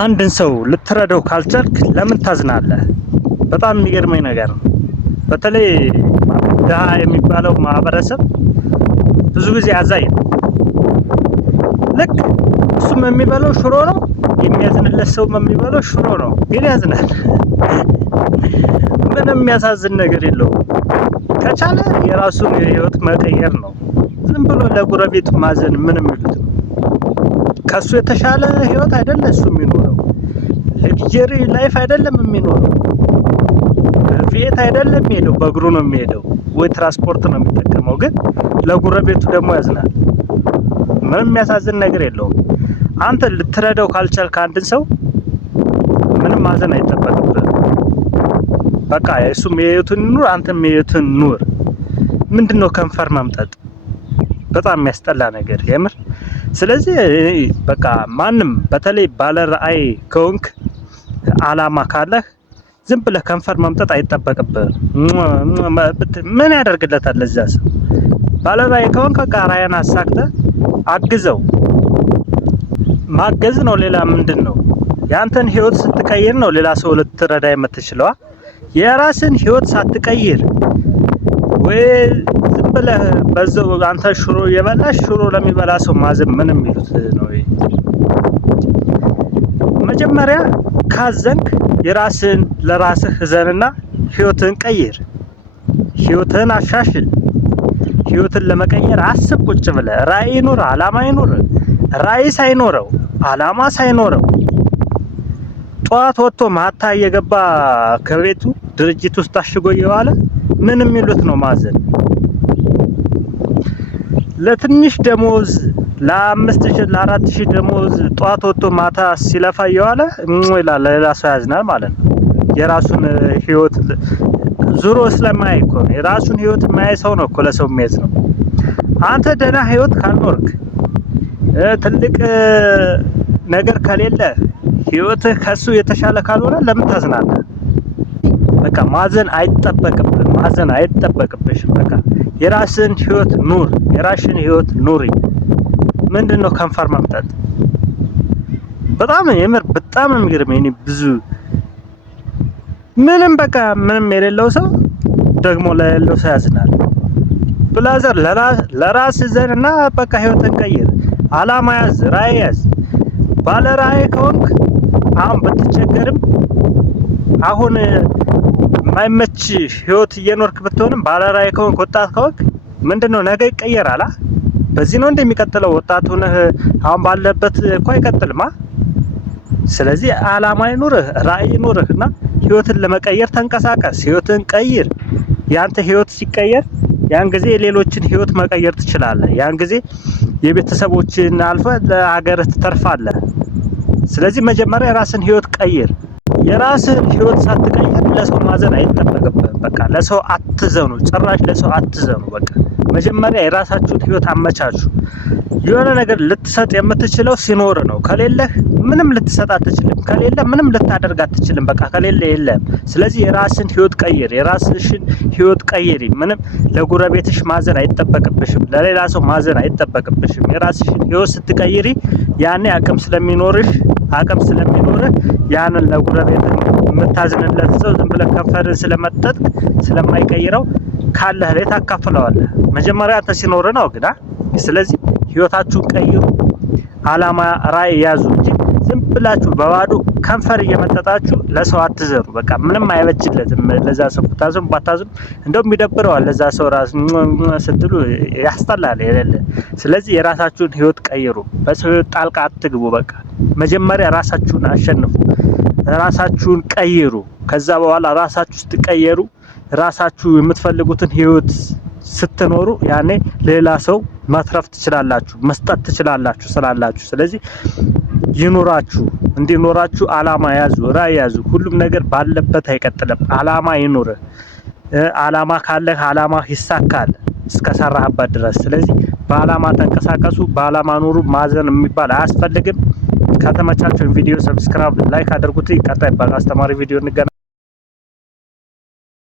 አንድን ሰው ልትረዳው ካልቻልክ ለምን ታዝናለህ? በጣም የሚገርመኝ ነገር ነው። በተለይ ድሃ የሚባለው ማህበረሰብ ብዙ ጊዜ አዛኝ ነው። ልክ እሱም የሚበላው ሽሮ ነው፣ የሚያዝንለት ሰው የሚበላው ሽሮ ነው፣ ግን ያዝናል። ምንም የሚያሳዝን ነገር የለውም። ከቻለ የራሱን ህይወት መቀየር ነው። ዝም ብሎ ለጎረቤቱ ማዘን ምንም ይሉት ነው። ከሱ የተሻለ ህይወት አይደለም እሱ የሚኖረው። ለግጀሪ ላይፍ አይደለም የሚኖረው። ቪኤት አይደለም የሚሄደው፣ በእግሩ ነው የሚሄደው ወይ ትራንስፖርት ነው የሚጠቀመው። ግን ለጎረቤቱ ደግሞ ያዝናል። ምንም የሚያሳዝን ነገር የለውም። አንተ ልትረዳው ካልቻልክ አንድን ሰው ምንም ማዘን አይጠበቅብህም። በቃ እሱም የህይወቱን ኑር፣ አንተም የህይወቱን ኑር። ምንድነው ከንፈር መምጠጥ? በጣም የሚያስጠላ ነገር የምር። ስለዚህ በቃ ማንም በተለይ ባለ ራዕይ ከሆንክ አላማ ካለህ ዝም ብለህ ከንፈር መምጠጥ አይጠበቅብህም። ምን ያደርግለታል ለዛ ሰው? ባለ ራዕይ ከሆንክ በቃ ራዕይን አሳክተህ አግዘው። ማገዝ ነው። ሌላ ምንድነው? ያንተን ህይወት ስትቀይር ነው ሌላ ሰው ልትረዳ የምትችለው። የራስን ህይወት ሳትቀይር ወይ ዝም ብለህ በዛው አንተ ሽሮ የበላሽ ሽሮ ለሚበላ ሰው ማዘን ምን የሚሉት ነው? መጀመሪያ ካዘንክ የራስን ለራስህ እዘንና ህይወትን ቀይር። ህይወትን አሻሽል። ህይወትን ለመቀየር አስብ። ቁጭ ብለህ ራዕይ ይኑር፣ አላማ ይኑር። ራዕይ ሳይኖረው አላማ ሳይኖረው ጧት ወጥቶ ማታ እየገባ ከቤቱ ድርጅት ውስጥ አሽጎ እየዋለ ምን የሚሉት ነው ማዘን? ለትንሽ ደሞዝ ለ5000 ለ4000 ደሞዝ ጧት ወጥቶ ማታ ሲለፋ እየዋለ ይላል ሌላ ሰው ያዝናል ማለት ነው። የራሱን ህይወት ዙሮ ስለማያይ እኮ ነው። የራሱን ህይወት የማያይ ሰው ነው እኮ ለሰው የሚያዝ ነው። አንተ ደህና ህይወት ካልኖርክ ትልቅ ነገር ከሌለ ህይወትህ ከሱ የተሻለ ካልሆነ ለምን ታዝናለህ? በቃ ማዘን አይጠበቅብሽም። በቃ የራስን ህይወት ኑር፣ የራስን ህይወት ኑሪ። ምንድነው ከንፈር መምጠጥ? በጣም የምር በጣም የሚገርመኝ ብዙ ምንም የሌለው ሰው ደግሞ ለሌለው ሰው ያዝናል። ብላዘር ለራስ ዘንና በቃ ህይወትን ቀይር። አላማ ያዝ፣ ራዕይ ያዝ። ባለ ራዕይ ከሆንክ አሁን ብትቸገርም አሁን ማይመች ህይወት እየኖርክ ብትሆንም ባለ ራዕይ ከሆንክ ወጣት ከሆንክ ምንድነው ነገ ይቀየራል። በዚህ ነው እንደሚቀጥለው። ወጣቱ ነህ አሁን ባለበት እኮ አይቀጥልማ። ስለዚህ አላማ ይኑርህ፣ ራዕይ ይኑርህና ህይወትን ለመቀየር ተንቀሳቀስ። ህይወትን ቀይር። ያንተ ህይወት ሲቀየር ያን ጊዜ ሌሎችን ህይወት መቀየር ትችላለህ። ያን ጊዜ የቤተሰቦችን አልፈህ ለሀገርህ ትተርፋለህ። ስለዚህ መጀመሪያ የራስን ህይወት ቀይር። የራስን ህይወት ሳትቀይር ለሰው ማዘን አይጠበቅብህም። በቃ ለሰው አትዘኑ፣ ጭራሽ ለሰው አትዘኑ። በቃ መጀመሪያ የራሳችሁን ህይወት አመቻቹ። የሆነ ነገር ልትሰጥ የምትችለው ሲኖር ነው። ከሌለህ ምንም ልትሰጥ አትችልም። ከሌለ ምንም ልታደርግ አትችልም። በቃ ከሌለ የለም። ስለዚህ የራስን ህይወት ቀይር፣ የራስሽን ህይወት ቀይሪ። ምንም ለጎረቤትሽ ማዘን አይጠበቅብሽም፣ ለሌላ ሰው ማዘን አይጠበቅብሽም። የራስሽን ህይወት ስትቀይሪ ያኔ አቅም ስለሚኖርህ ያንን ለጎረቤት የምታዝንለት ሰው ዝም ብለህ ከንፈርን ስለመጠጥክ ስለማይቀይረው ካለህ ላይ ታካፍለዋለህ። መጀመሪያ አንተ ሲኖር ነው ግዳ። ስለዚህ ህይወታችሁን ቀይሩ፣ አላማ ራዕይ ያዙ እንጂ ዝም ብላችሁ በባዶ ከንፈር እየመጠጣችሁ ለሰው አትዘሩ። በቃ ምንም አይበጅለትም። ለዛ ሰው ባታዝኑ እንደውም ይደብረዋል። ለዛ ሰው ራስ ስትሉ ያስጠላል የሌለ። ስለዚህ የራሳችሁን ህይወት ቀይሩ። በሰው ህይወት ጣልቃ አትግቡ። በቃ መጀመሪያ ራሳችሁን አሸንፉ፣ ራሳችሁን ቀይሩ። ከዛ በኋላ ራሳችሁ ስትቀየሩ ራሳችሁ የምትፈልጉትን ህይወት ስትኖሩ ያኔ ሌላ ሰው ማትረፍ ትችላላችሁ፣ መስጠት ትችላላችሁ ስላላችሁ። ስለዚህ ይኑራችሁ። እንዲኖራችሁ አላማ ያዙ፣ ራዕይ ያዙ። ሁሉም ነገር ባለበት አይቀጥልም። አላማ ይኑር። አላማ ካለህ አላማ ይሳካል እስከሰራህበት ድረስ። ስለዚህ በአላማ ተንቀሳቀሱ፣ በአላማ ኑሩ። ማዘን የሚባል አያስፈልግም። ከተመቻችሁ ቪዲዮ ሰብስክራይብ፣ ላይክ አድርጉት። ቀጣይ በአስተማሪ ቪዲዮ እንገናኛለን።